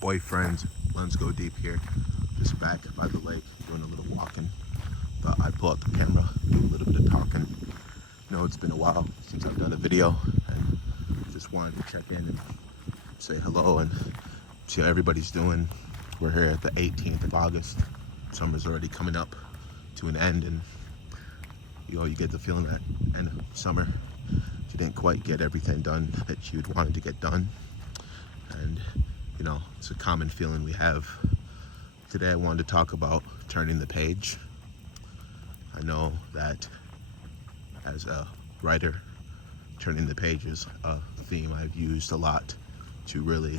boyfriend, Let's Go Deep here. Just back by the lake, doing a little walking. Thought I'd pull out the camera, do a little bit of talking. It's been a while since I've done a video, and just wanted to check in and say hello and see how everybody's doing. We're here at the 18th of August. Summer's already coming up to an end, and you get the feeling that end of summer, you didn't quite get everything done that you'd wanted to get done. And it's a common feeling we have. Today I wanted to talk about turning the page. I know that as a writer, turning the page is a theme I've used a lot to really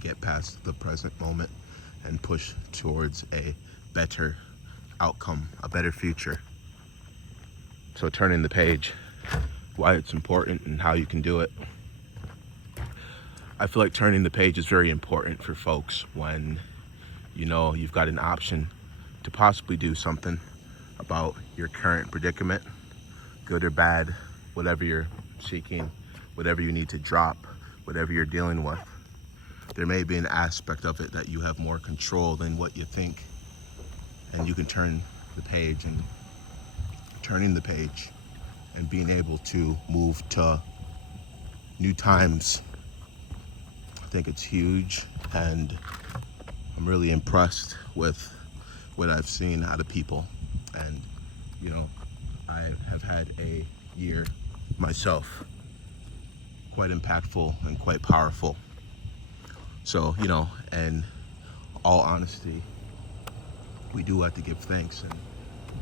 get past the present moment and push towards a better outcome, a better future. So turning the page, why it's important and how you can do it. I feel like turning the page is very important for folks when you've got an option to possibly do something about your current predicament, good or bad, whatever you're seeking, whatever you need to drop, whatever you're dealing with. There may be an aspect of it that you have more control than what you think, and you can turn the page. And turning the page and being able to move to new times, I think it's huge, and I'm really impressed with what I've seen out of people. And I have had a year myself, quite impactful and quite powerful. So in all honesty, we do have to give thanks and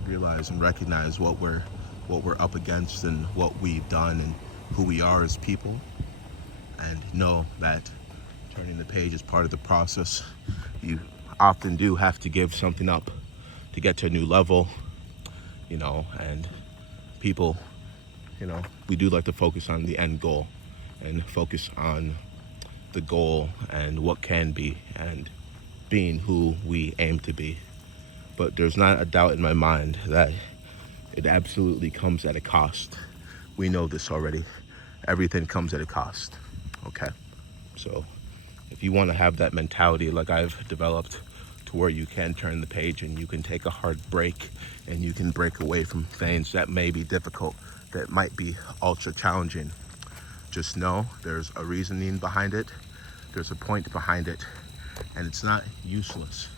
realize and recognize what we're up against and what we've done and who we are as people, and know that turning the page is part of the process. You often do have to give something up to get to a new level, and people, we do like to focus on the end goal and focus on the goal and what can be and being who we aim to be. But there's not a doubt in my mind that it absolutely comes at a cost. We know this already. Everything comes at a cost, okay? So if you want to have that mentality like I've developed, to where you can turn the page and you can take a hard break and you can break away from things that may be difficult, that might be ultra challenging, just know there's a reasoning behind it, there's a point behind it, and it's not useless.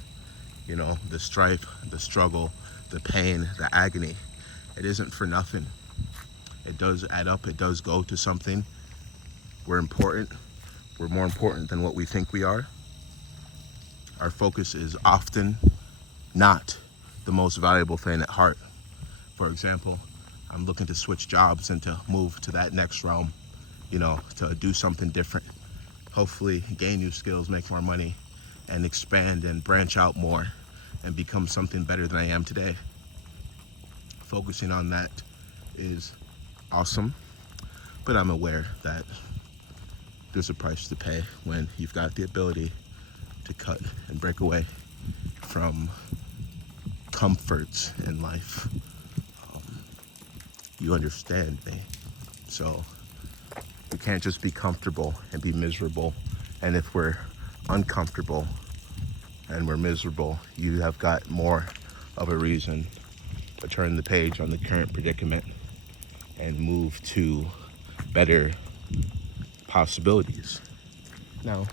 The strife, the struggle, the pain, the agony, it isn't for nothing. It does add up, it does go to something. We're important. We're more important than what we think we are. Our focus is often not the most valuable thing at heart. For example, I'm looking to switch jobs and to move to that next realm, to do something different. Hopefully gain new skills, make more money, and expand and branch out more and become something better than I am today. Focusing on that is awesome, but I'm aware that there's a price to pay when you've got the ability to cut and break away from comforts in life. You understand me. So we can't just be comfortable and be miserable. And if we're uncomfortable and we're miserable, you have got more of a reason to turn the page on the current predicament and move to better possibilities. Now,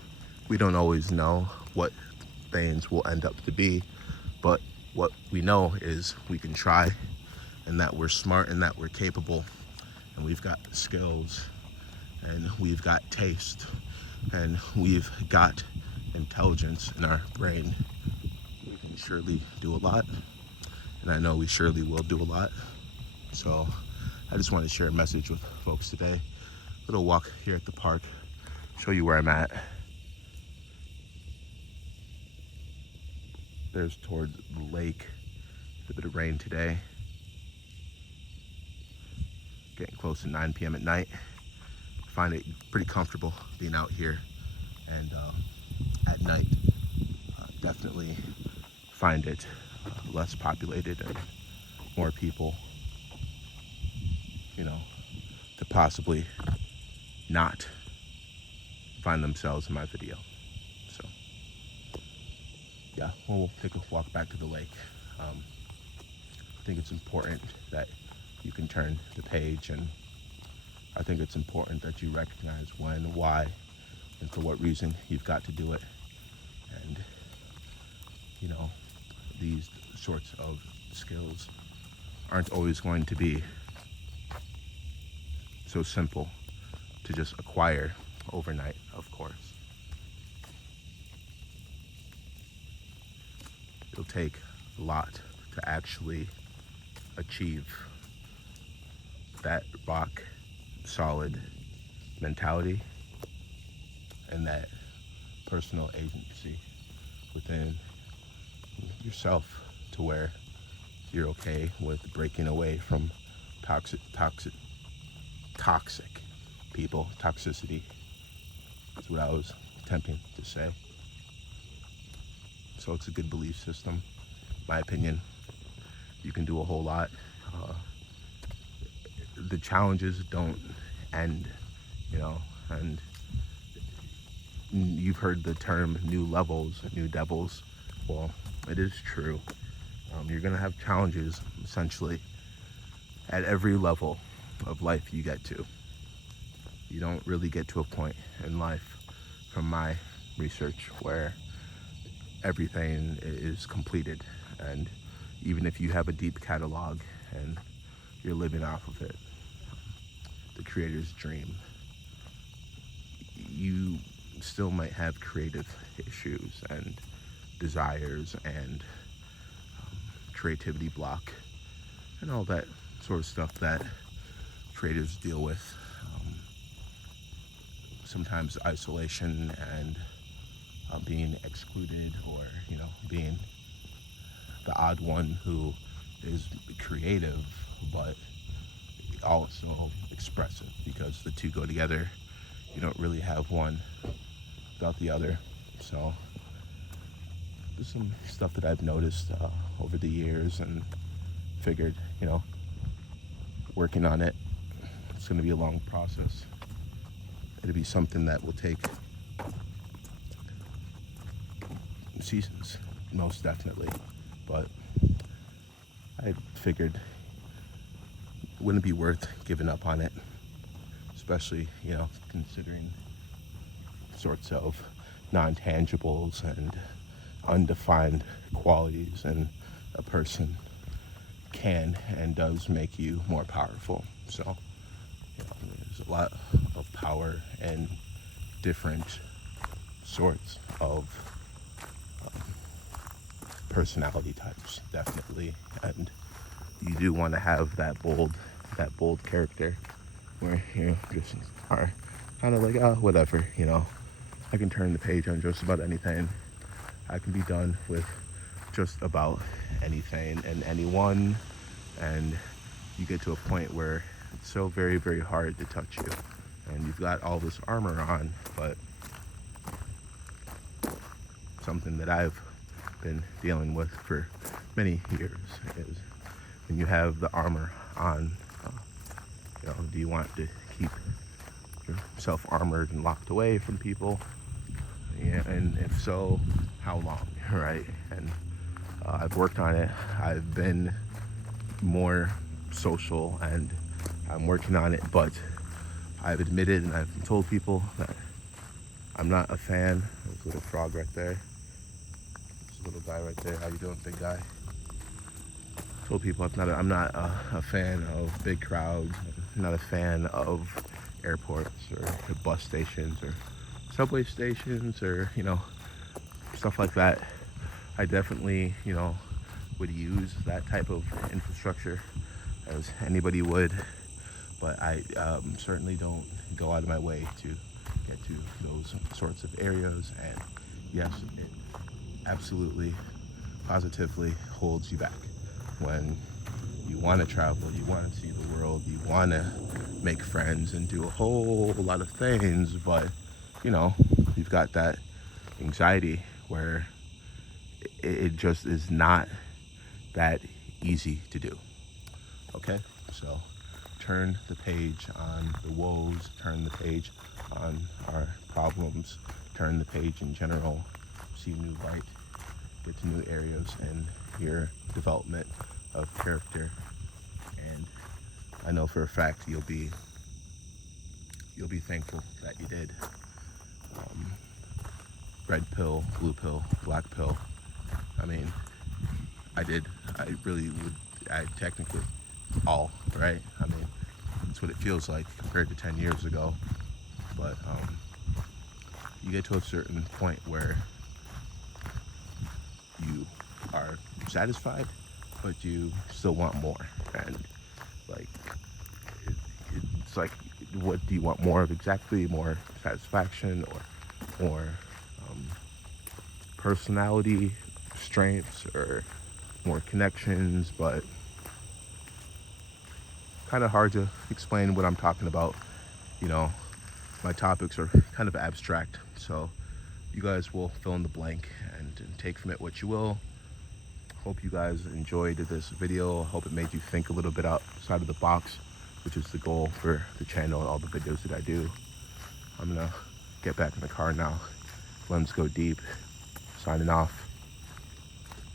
we don't always know what things will end up to be, but what we know is we can try, and that we're smart, and that we're capable, and we've got skills, and we've got taste, and we've got intelligence in our brain. We can surely do a lot, and I know we surely will do a lot. So I just want to share a message with folks today. A little walk here at the park, show you where I'm at. There's towards the lake. A bit of rain today. Getting close to 9 p.m. at night. I find it pretty comfortable being out here, and at night definitely find it less populated and more people, to possibly not find themselves in my video. yeah, we'll take a walk back to the lake. I think it's important that you can turn the page, and I think it's important that you recognize when, why, and for what reason you've got to do it. And, you know, these sorts of skills aren't always going to be so simple to just acquire overnight, of course. It'll take a lot to actually achieve that rock solid mentality and that personal agency within yourself, to where you're okay with breaking away from toxic people. Toxicity is what I was attempting to say. So it's a good belief system, my opinion. You can do a whole lot. The challenges don't end, you know, and you've heard the term new levels, new devils. Well, it is true. You're gonna have challenges essentially at every level of life you get to. You don't really get to a point in life, from my research, where everything is completed. And even if you have a deep catalog and you're living off of it, the creator's dream, you still might have creative issues and desires and creativity block and all that sort of stuff that creators deal with. Sometimes isolation and being excluded, or, you know, being the odd one who is creative but also expressive, because the two go together. You don't really have one without the other. So there's some stuff that I've noticed over the years, and figured, you know, working on it, it's going to be a long process. It'll be something that will take seasons, most definitely. But I figured it wouldn't be worth giving up on it, especially, you know, considering sorts of non-tangibles and undefined qualities in a person can and does make you more powerful. So, you know, there's a lot of power in different sorts of personality types, definitely. And you do want to have that bold character where you just are kind of like, oh, whatever, you know, I can turn the page on just about anything. I can be done with just about anything and anyone. And you get to a point where it's so very, very hard to touch you, and you've got all this armor on. But something that I've been dealing with for many years is, when you have the armor on, you know, do you want to keep yourself armored and locked away from people? Yeah, and if so, how long, right? And I've worked on it. I've been more social, and I'm working on it, but I've admitted and I've told people that I'm not a fan. There's a little frog right there. There's a little guy right there. How you doing, big guy? Told people I'm not a fan of big crowds. I'm not a fan of airports or bus stations or subway stations, or, you know, stuff like that. I definitely, you know, would use that type of infrastructure as anybody would, but I certainly don't go out of my way to get to those sorts of areas. And yes, it absolutely, positively holds you back when you want to travel, you want to see the world, you want to make friends and do a whole lot of things, but, you know, you've got that anxiety where it just is not that easy to do. Okay, so turn the page on the woes, turn the page on our problems, turn the page in general, see new light, get to new areas in your development of character. And I know for a fact you'll be thankful that you did. Red pill, blue pill, black pill. I mean, I really would, I technically all, right? I mean, that's what it feels like compared to 10 years ago. But you get to a certain point where you are satisfied, but you still want more. And like, it's like, what do you want more of exactly? More satisfaction or more personality, strengths, or more connections? But kind of hard to explain what I'm talking about. You know, my topics are kind of abstract, so you guys will fill in the blank and take from it what you will. Hope you guys enjoyed this video. Hope it made you think a little bit outside of the box, which is the goal for the channel and all the videos that I do. I'm gonna get back in the car now. Let's go deep. Signing off.